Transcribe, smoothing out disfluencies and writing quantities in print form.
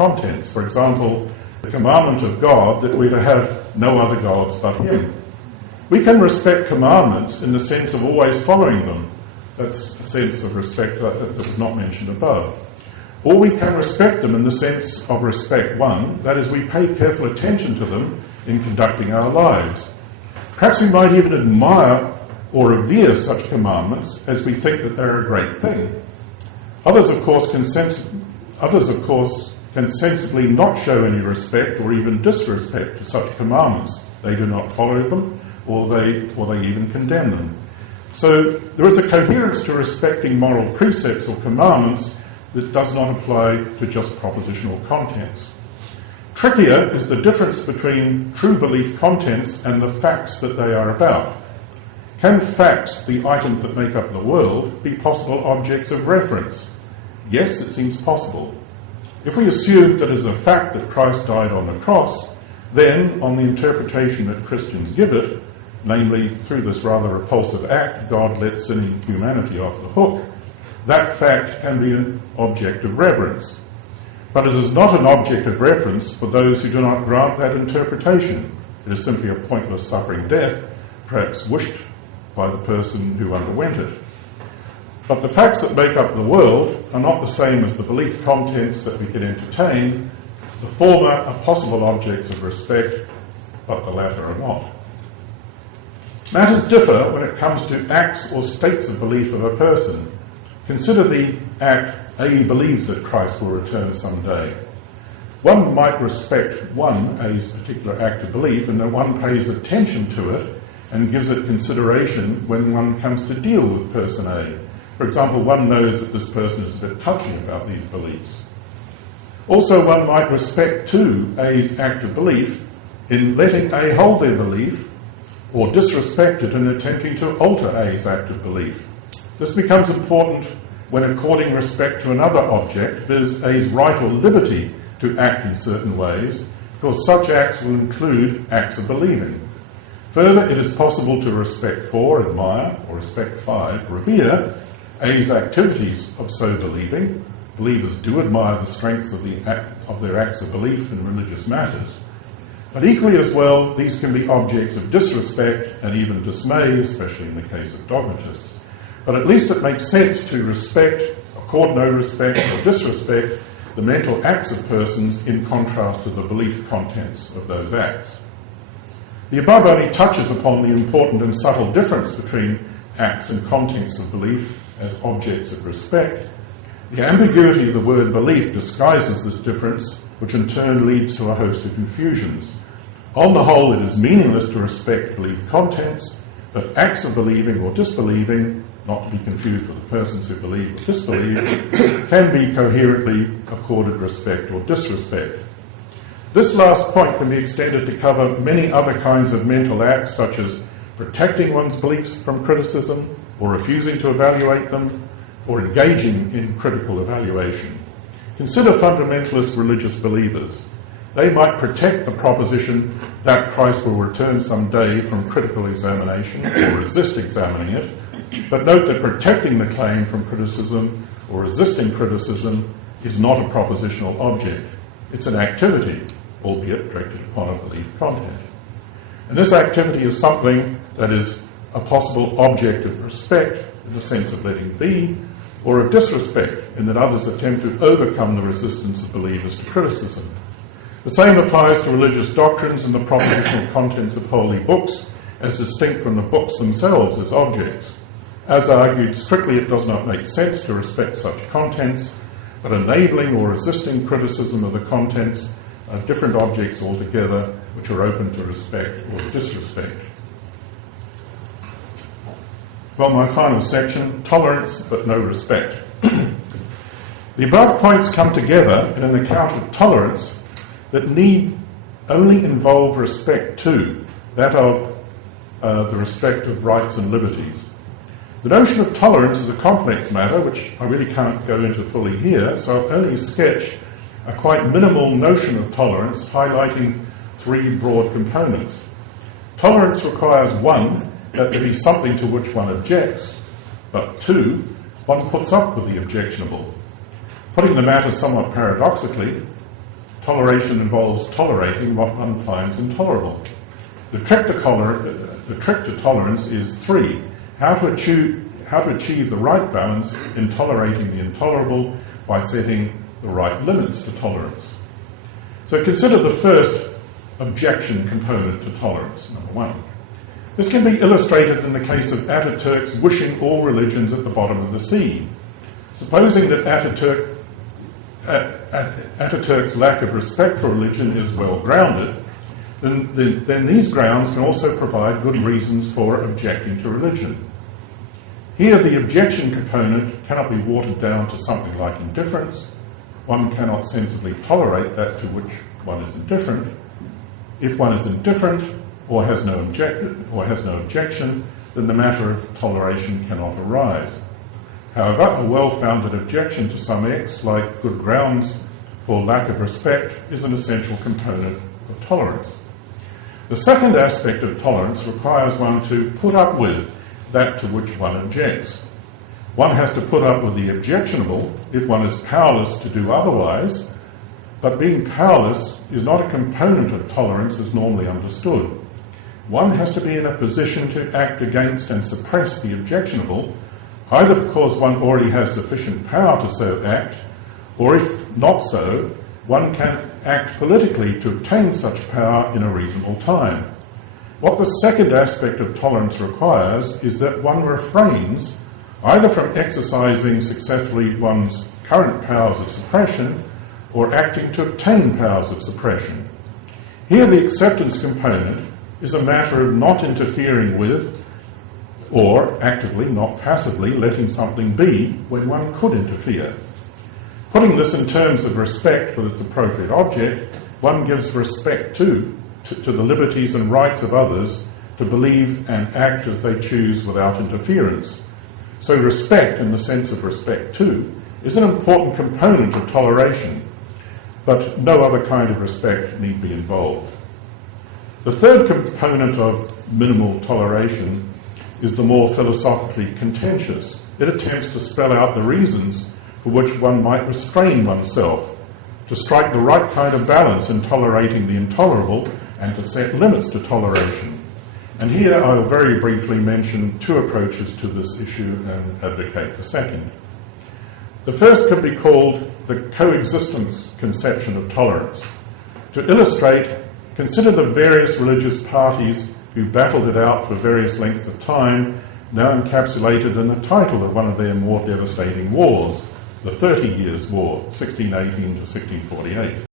contents. For example, the commandment of God that we're to have no other gods but Him. We can respect commandments in the sense of always following them. That's a sense of respect that was not mentioned above. Or we can respect them in the sense of respect one, that is, we pay careful attention to them in conducting our lives. Perhaps we might even admire or revere such commandments as we think that they're a great thing. Others, of course, can sensibly not show any respect or even disrespect to such commandments. They do not follow them, or they even condemn them. So there is a coherence to respecting moral precepts or commandments that does not apply to just propositional contents. Trickier is the difference between true belief contents and the facts that they are about. Can facts, the items that make up the world, be possible objects of reference? Yes, it seems possible. If we assume that it is a fact that Christ died on the cross, then, on the interpretation that Christians give it, namely, through this rather repulsive act, God let sinning humanity off the hook, that fact can be an object of reverence. But it is not an object of reference for those who do not grant that interpretation. It is simply a pointless suffering death, perhaps wished by the person who underwent it. But the facts that make up the world are not the same as the belief contents that we can entertain. The former are possible objects of respect, but the latter are not. Matters differ when it comes to acts or states of belief of a person. Consider the act, A believes that Christ will return someday. One might respect A's particular act of belief, and that one pays attention to it and gives it consideration when one comes to deal with person A. For example, one knows that this person is a bit touchy about these beliefs. Also, one might respect A's act of belief in letting A hold their belief, or disrespect it in attempting to alter A's act of belief. This becomes important when according respect to another object, viz. A's right or liberty to act in certain ways, because such acts will include acts of believing. Further, it is possible to respect 4, admire, or respect 5, revere, A's activities of so believing. Believers do admire the strength of their acts of belief in religious matters. But equally as well, these can be objects of disrespect and even dismay, especially in the case of dogmatists. But at least it makes sense to accord no respect or disrespect the mental acts of persons in contrast to the belief contents of those acts. The above only touches upon the important and subtle difference between acts and contents of belief as objects of respect. The ambiguity of the word belief disguises this difference, which in turn leads to a host of confusions. On the whole, it is meaningless to respect belief contents, but acts of believing or disbelieving, not to be confused with the persons who believe or disbelieve, can be coherently accorded respect or disrespect. This last point can be extended to cover many other kinds of mental acts, such as protecting one's beliefs from criticism, or refusing to evaluate them, or engaging in critical evaluation. Consider fundamentalist religious believers. They might protect the proposition that Christ will return someday from critical examination or resist examining it, but note that protecting the claim from criticism or resisting criticism is not a propositional object. It's an activity, albeit directed upon a belief content. And this activity is something that is a possible object of respect in the sense of letting be, or of disrespect in that others attempt to overcome the resistance of believers to criticism. The same applies to religious doctrines and the propositional contents of holy books, as distinct from the books themselves as objects. As argued, strictly it does not make sense to respect such contents, but enabling or resisting criticism of the contents are different objects altogether, which are open to respect or disrespect. Well, my final section, tolerance but no respect. The above points come together in an account of tolerance that need only involve respect to, that of the respect of rights and liberties. The notion of tolerance is a complex matter, which I really can't go into fully here, so I've only sketched a quite minimal notion of tolerance, highlighting 3 broad components. Tolerance requires 1, that there be something to which one objects, but 2, one puts up with the objectionable. Putting the matter somewhat paradoxically, toleration involves tolerating what one finds intolerable. The trick to tolerance is three: how to achieve the right balance in tolerating the intolerable by setting the right limits to tolerance. So consider the first objection component to tolerance, number one. This can be illustrated in the case of Ataturk's wishing all religions at the bottom of the sea. Supposing that Ataturk's lack of respect for religion is well grounded, then these grounds can also provide good reasons for objecting to religion. Here, the objection component cannot be watered down to something like indifference. One cannot sensibly tolerate that to which one is indifferent. If one is indifferent or has no objection, then the matter of toleration cannot arise. However, a well-founded objection to some acts, like good grounds for lack of respect, is an essential component of tolerance. The second aspect of tolerance requires one to put up with that to which one objects. One has to put up with the objectionable if one is powerless to do otherwise, but being powerless is not a component of tolerance as normally understood. One has to be in a position to act against and suppress the objectionable, either because one already has sufficient power to so act, or if not so, one can act politically to obtain such power in a reasonable time. What the second aspect of tolerance requires is that one refrains either from exercising successfully one's current powers of suppression or acting to obtain powers of suppression. Here the acceptance component is a matter of not interfering with or actively, not passively, letting something be when one could interfere. Putting this in terms of respect for its appropriate object, one gives respect to the liberties and rights of others to believe and act as they choose without interference. So respect, in the sense of respect to, is an important component of toleration, but no other kind of respect need be involved. The third component of minimal toleration is the more philosophically contentious. It attempts to spell out the reasons for which one might restrain oneself, to strike the right kind of balance in tolerating the intolerable, and to set limits to toleration. And here I will very briefly mention two approaches to this issue and advocate the second. The first could be called the coexistence conception of tolerance. To illustrate, consider the various religious parties who battled it out for various lengths of time, now encapsulated in the title of one of their more devastating wars, the 30 Years' War, 1618 to 1648.